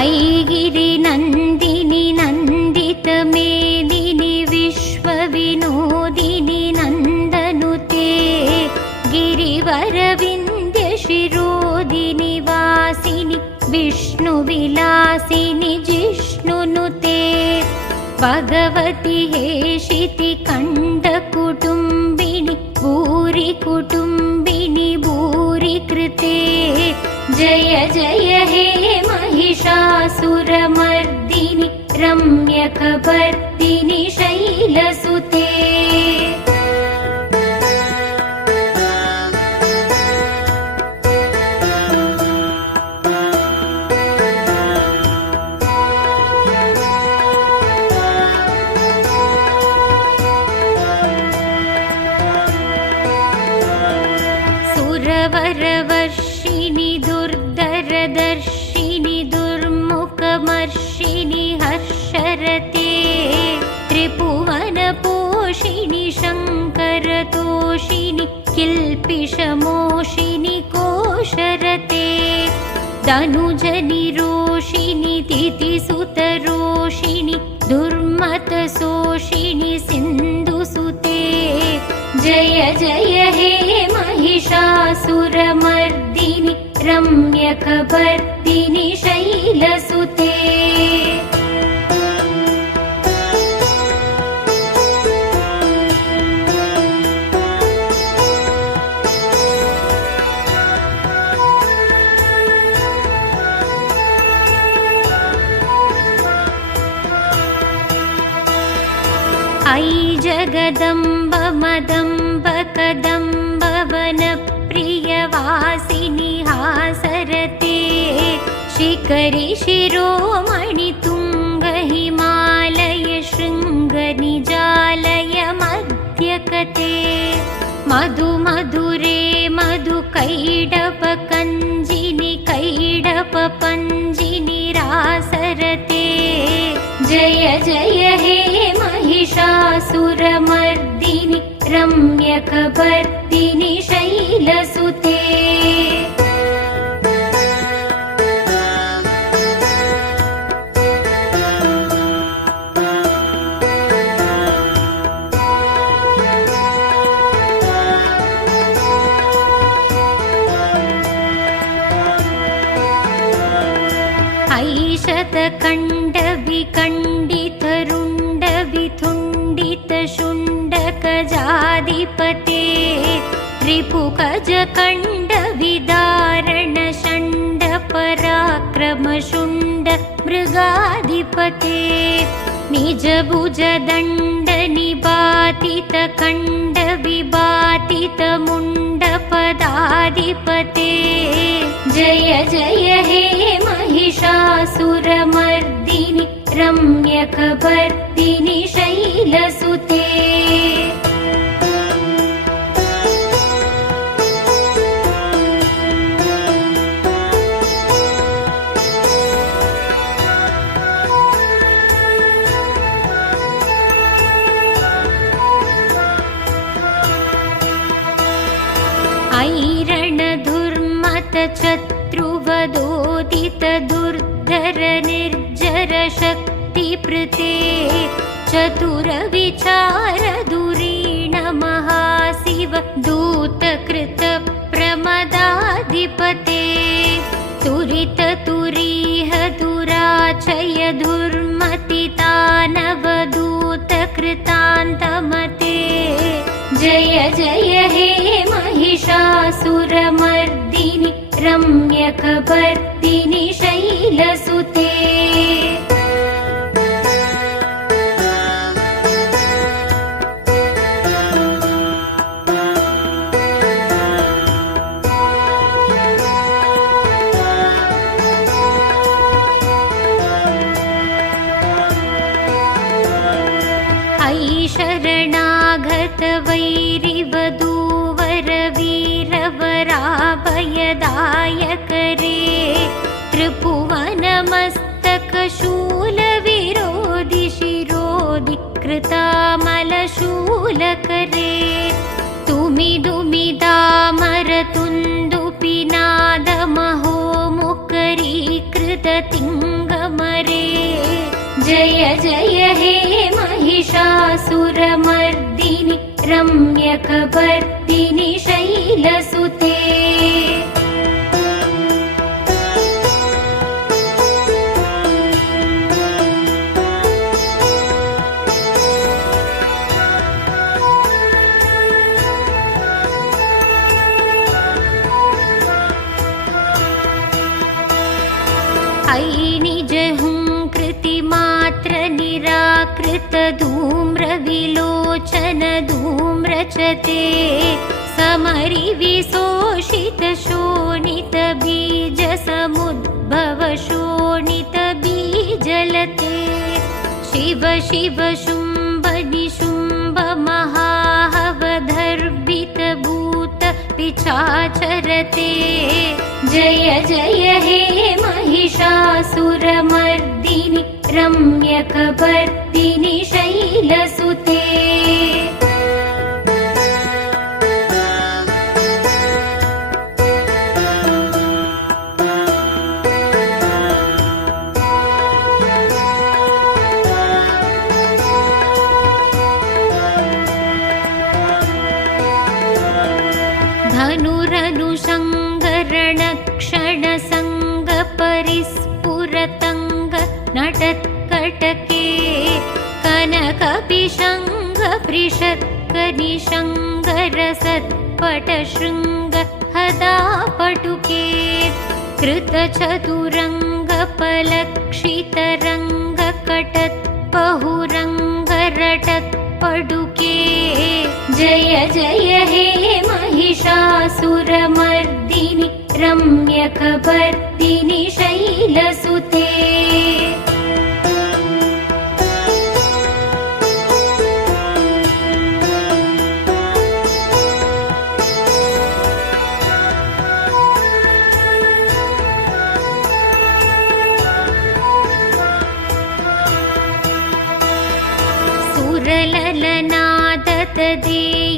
ऐगिरिनन्दिनि नन्दितमेदिनि विश्वविनोदिनि नन्दनुते गिरिवरविन्द्यशिरोदिनि वासिनि विष्णुविलासिनि जिष्णुनुते भगवति हेशिति कण्ठकुटुम्बिनि भूरि कुटुम्बिनि भूरि कृते जय जय हे महिषासुरमर्दिनि रम्यकपर्दिनि शैलसुते सुरवरवर्षिणि दुर्धरदर्शिनि दुर्मुखमर्षिणि हर्षरते त्रिभुवनपोषिणि शङ्करतोषिणि किल्पिषमोषिणि कोशरते धनुजनिरोषिणि तिथिसुतरोषिणि दुर्मतशोषिणि सिन्धुसुते जय जय हे महिषासुरमर्दिनि रम्यकपर्दिनि शैलसुते ऐ जगदम्ब मदम्ब कदम्ब वनप्रियवासिनि हासरते शिखरि शिरोमणि तुङ्ग हिमालय शृङ्गनिजालय मध्यकते मधु मधुरे मधु कैडप कञ्जिनि कैडप पञ्जिनि रासरते जय जय हे महिषासुरमर्दिनि रम्यकपर्दिनि शैलसुते ऐशतकण्डविकण्डितरुण्डविथुण्डितशुण्डकजाधिपते रिपुगजकण्डविदारणशण्डपराक्रमशुण्ड मृगाधिपते निजभुजदण्डनिपातितकण्डविबातितमुण्डपदाधिपते जय जय हे महिषासुरमर्दिनि रम्यकपर्दिनि शैलसुते ऐरणधुर्मतचत्रुवदोदित दुर्धर निर्जर शक्तिप्रते चतुरविचार दुरीण महाशिव दूतकृत प्रमदाधिपते तुरित तुरीह दुराचय दुर्मतितानवदूतकृतान्तमते जय जय हे महिषासुरमर्दिनि रम्यकपर्दिनि शैलसुते ऐ शरणागत वैरिवधूवर वीरवराभयदायकरे त्रिभुवनमस्तकशूलविरोधि शिरोधि कृतामलशूलकरे तुमिदुमिदामरतुन्दुपिनादमहो मुकरीकृततिङ्ग जय जय हे महिषासुरमर्दिनि रम्यकपर्दिनि शैलसुते कृतिमात्र निराकृत धूम्रविलोचन धूम्रचते समरिविशोषित शोणित बीज समुद्भव शोणित बीजलते शिव शिव शुम्भ निशुम्भ महाहवधर्भित भूत पिशाचरते जय जय हे महिषासुरमर्दिनि रम्यकपर्दिनि शैलसुते धनुरनुसङ्गरणक्षणसङ्ग परिस्फुरतङ्ग नटत्कटके कनकपिशङ्ग पृषत्कनिशङ्गरसत्पटशृङ्ग हदापटुके कृतचतुरङ्गपलक्षितरङ्गकटत्पहुरङ्गरटत्पडुके जय जय हे महिषासुरमर्दिनि रम्यकपर्दिनि शैलसुते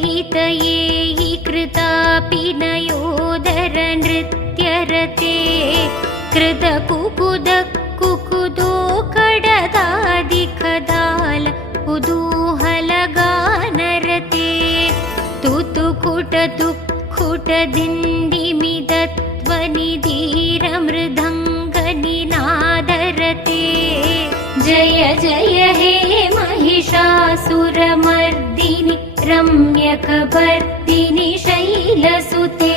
सुरललनादतदेयितयेयि कृतापिनयोदर नृत्यरते कृतकुकुदकुकुदो कडदादिखदाल कुतूहलगानरते तुतुकुटतुक्कुटदिण्डिमिदत्वनिधीरमृदङ्गनिनादरते जय जय हे महिषासुरमर्दिनि रम्यकपर्दिनि शैलसुते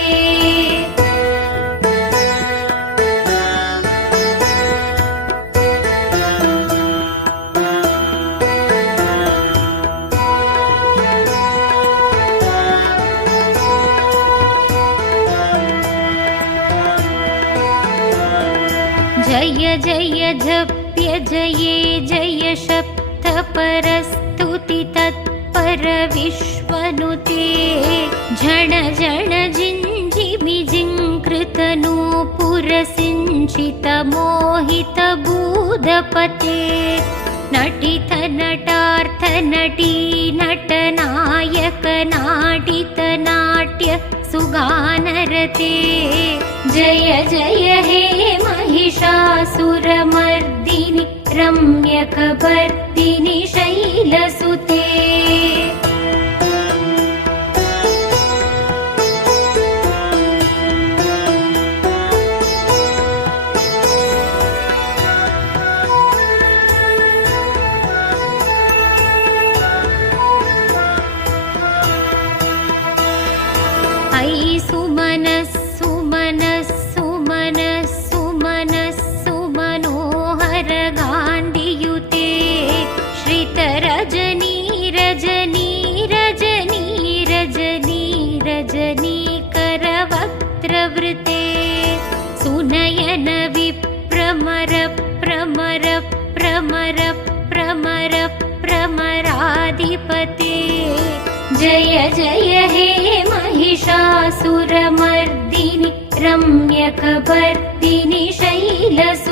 जय जय जप्य जये जय शप्त परस्तुति तत्पर विश्वनुते झण झण जिञ्जिमि जिङ्कृत नूपुर सिञ्चित मोहित भूदपते नटित नटार्थ नटी नटनायक नाटित नाट्य सुगानरते जय जय हे महिषासुरमर्दिनि रम्यकपर्दिनि शैलसुते ऐ सुमनः सुमनः सुमनः सुमनः सुमनोहर गाण्डियुते श्रितरजनी रजनी रजनी रजनी रजनी करवक्त्रवृते सुनयन विप्रमर प्रमर प्रमर प्रमर प्रमराधिपते जय जय हे महिषासुरमर्दिनि रम्यकपर्दिनि शैलसुते